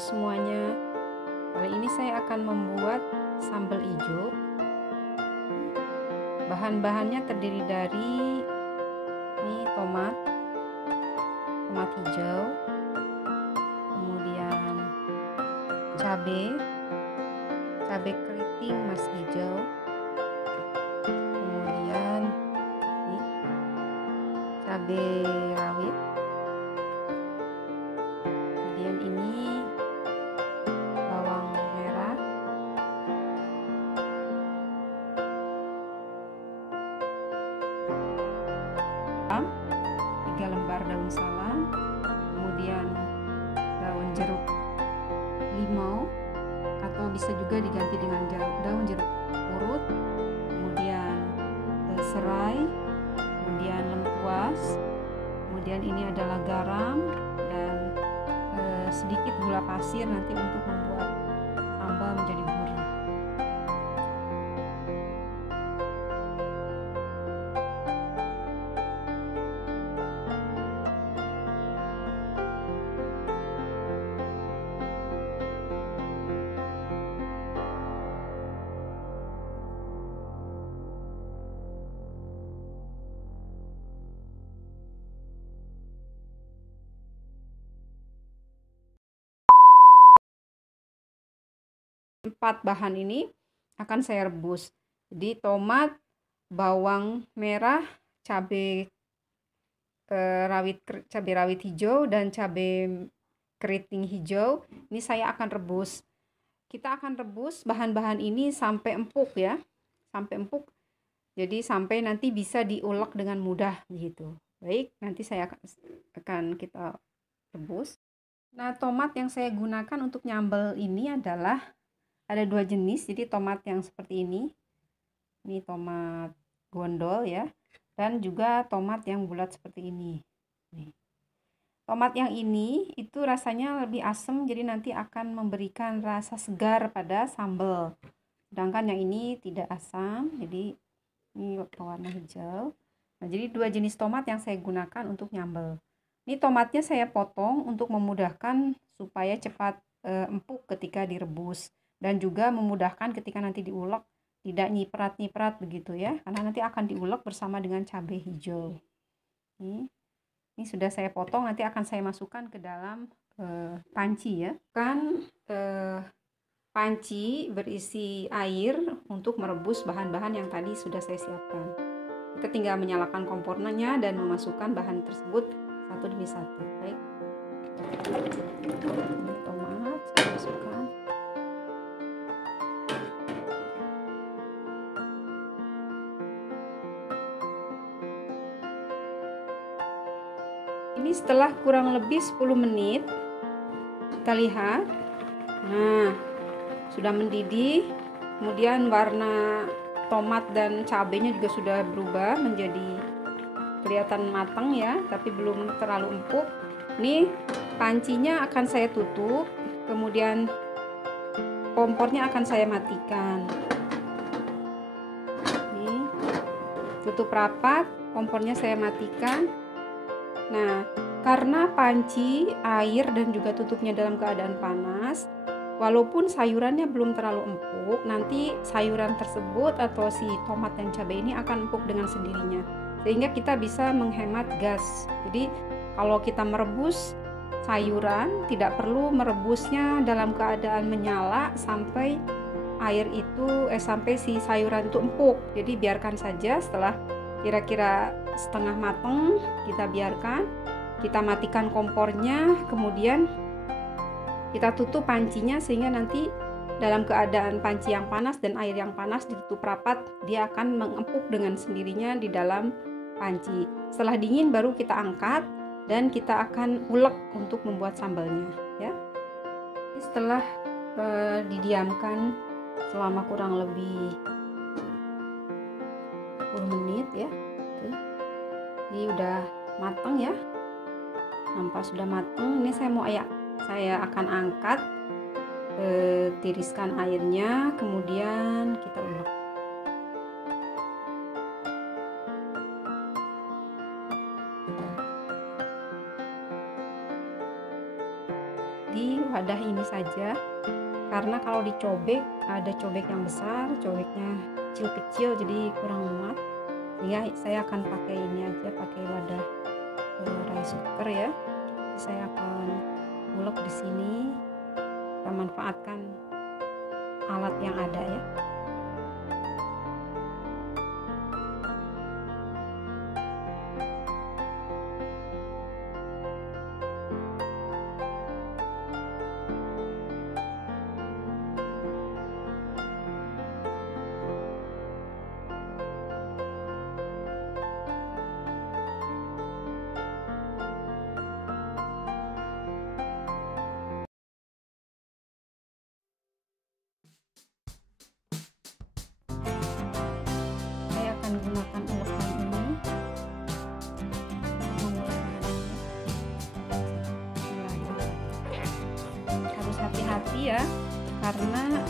semuanya. Kali ini saya akan membuat sambal hijau. Bahan-bahannya terdiri dari tomat hijau, kemudian cabai keriting mas hijau, kemudian cabai rawit, kemudian ini bawang merah, garam, 3 lembar daun salam, kemudian daun jeruk limau atau bisa juga diganti dengan daun jeruk purut, kemudian serai, kemudian lengkuas, kemudian ini adalah garam dan sedikit gula pasir nanti untuk membuat sambal menjadi gurih. Empat bahan ini akan saya rebus. Jadi tomat, bawang merah, cabai rawit hijau dan cabai keriting hijau. Ini saya akan rebus. Kita akan rebus bahan-bahan ini sampai empuk ya. Sampai empuk. Jadi sampai nanti bisa diulek dengan mudah gitu. Baik, nanti saya akan kita rebus. Nah, tomat yang saya gunakan untuk nyambel ini adalah ada 2 jenis. Jadi tomat yang seperti ini tomat gondol ya, dan juga tomat yang bulat seperti ini. Tomat yang ini itu rasanya lebih asam, jadi nanti akan memberikan rasa segar pada sambal. Sedangkan yang ini tidak asam, jadi ini warna hijau. Nah, jadi 2 jenis tomat yang saya gunakan untuk nyambel. Ini tomatnya saya potong untuk memudahkan supaya cepat empuk ketika direbus, dan juga memudahkan ketika nanti diulek tidak nyiprat begitu ya, karena nanti akan diulek bersama dengan cabai hijau. Ini sudah saya potong, nanti akan saya masukkan ke dalam panci ya. Panci berisi air untuk merebus bahan-bahan yang tadi sudah saya siapkan. Kita tinggal menyalakan kompornya dan memasukkan bahan tersebut satu demi satu. Baik. Ini tomat saya masukkan. Ini setelah kurang lebih 10 menit kita lihat. Nah, sudah mendidih. Kemudian warna tomat dan cabenya juga sudah berubah menjadi kelihatan matang ya, tapi belum terlalu empuk. Nih, pancinya akan saya tutup, kemudian kompornya akan saya matikan. Nih, tutup rapat, kompornya saya matikan. Nah, karena panci, air, dan juga tutupnya dalam keadaan panas, walaupun sayurannya belum terlalu empuk, nanti sayuran tersebut atau si tomat dan cabai ini akan empuk dengan sendirinya. Sehingga kita bisa menghemat gas. Jadi, kalau kita merebus sayuran, tidak perlu merebusnya dalam keadaan menyala sampai sampai si sayuran itu empuk. Jadi, biarkan saja setelah kira-kira setengah matang, kita biarkan, kita matikan kompornya, kemudian kita tutup pancinya sehingga nanti dalam keadaan panci yang panas dan air yang panas ditutup rapat, dia akan mengempuk dengan sendirinya di dalam panci. Setelah dingin baru kita angkat dan kita akan ulek untuk membuat sambalnya ya. Setelah didiamkan selama kurang lebih 10 menit ya. Ini udah matang ya, nampak sudah matang. Ini saya akan angkat, tiriskan airnya, kemudian kita ulek. di wadah ini saja, karena kalau dicobek ada cobek yang besar, cobeknya kecil-kecil jadi kurang muat, sehingga saya akan pakai ini aja, pakai wadah rice cooker ya. Saya akan ulek di sini, kita manfaatkan alat yang ada ya. Gunakan ulekan ini mengulek bahannya. Harus hati-hati ya, karena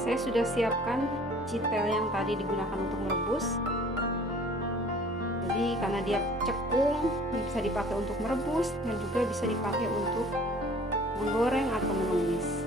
saya sudah siapkan citel yang tadi digunakan untuk merebus. Jadi karena dia cekung, bisa dipakai untuk merebus dan juga bisa dipakai untuk menggoreng atau menumis.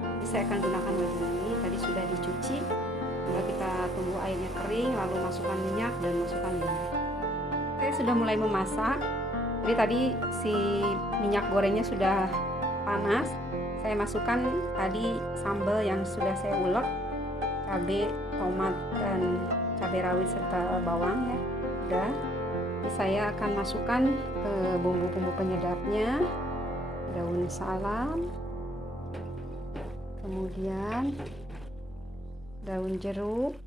Jadi saya akan gunakan wadah ini, tadi sudah dicuci. Tinggal kita tunggu airnya kering, lalu masukkan minyak dan masukkan minyak. Saya sudah mulai memasak. Jadi tadi si minyak gorengnya sudah panas. saya masukkan tadi sambal yang sudah saya ulek, cabai, tomat, dan cabai rawit serta bawang ya. Udah. Ini saya akan masukkan bumbu-bumbu penyedapnya, daun salam, kemudian daun jeruk,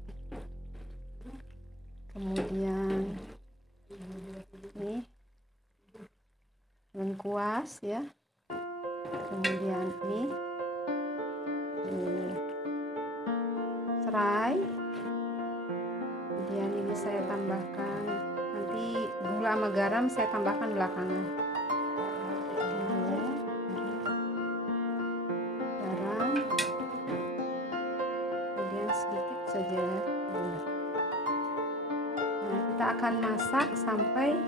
kemudian ini lengkuas ya, kemudian ini serai, kemudian ini saya tambahkan, nanti gula sama garam saya tambahkan belakangan. Garam, kemudian sedikit saja gula. Nah, kita akan masak sampai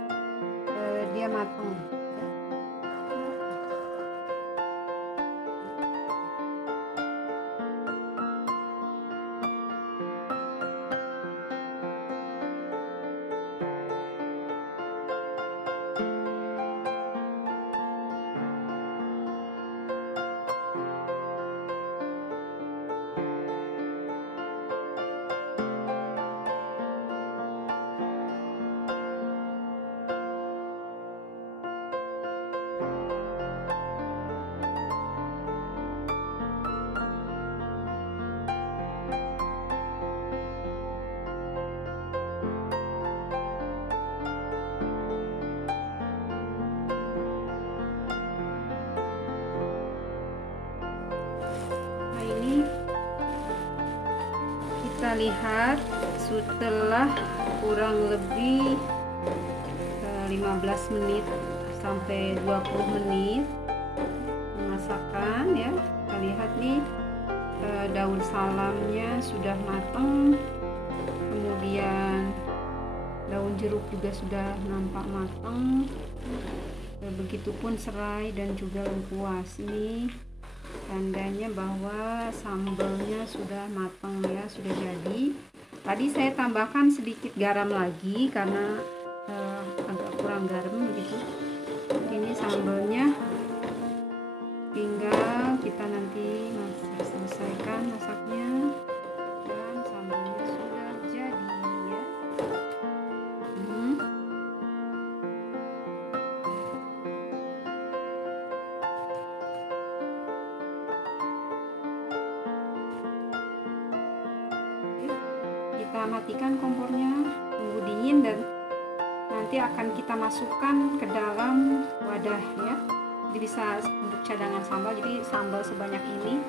dia matang. Kita lihat setelah kurang lebih 15 menit sampai 20 menit pemasakan ya. Kita lihat nih daun salamnya sudah matang, kemudian daun jeruk juga sudah nampak matang, begitupun serai dan juga lengkuas. Ini tandanya bahwa sambalnya sudah matang ya, sudah jadi. Tadi saya tambahkan sedikit garam lagi karena agak kurang garam begitu. Ini sambalnya tinggal kita nanti selesaikan masaknya dan sambalnya sudah jadi ya. Kita matikan kompornya, tunggu dingin, dan nanti akan kita masukkan ke dalam wadah ya. Jadi bisa untuk cadangan sambal. Jadi sambal sebanyak ini,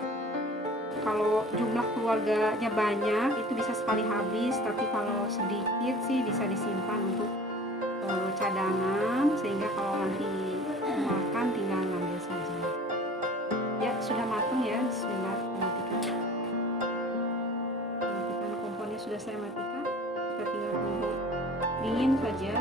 kalau jumlah keluarganya banyak itu bisa sekali habis, tapi kalau sedikit sih bisa disimpan untuk cadangan, sehingga kalau nanti makan tinggal ngambil saja. Ya sudah matang ya, bismillah. Sudah saya matikan, kita tinggal tunggu dingin saja.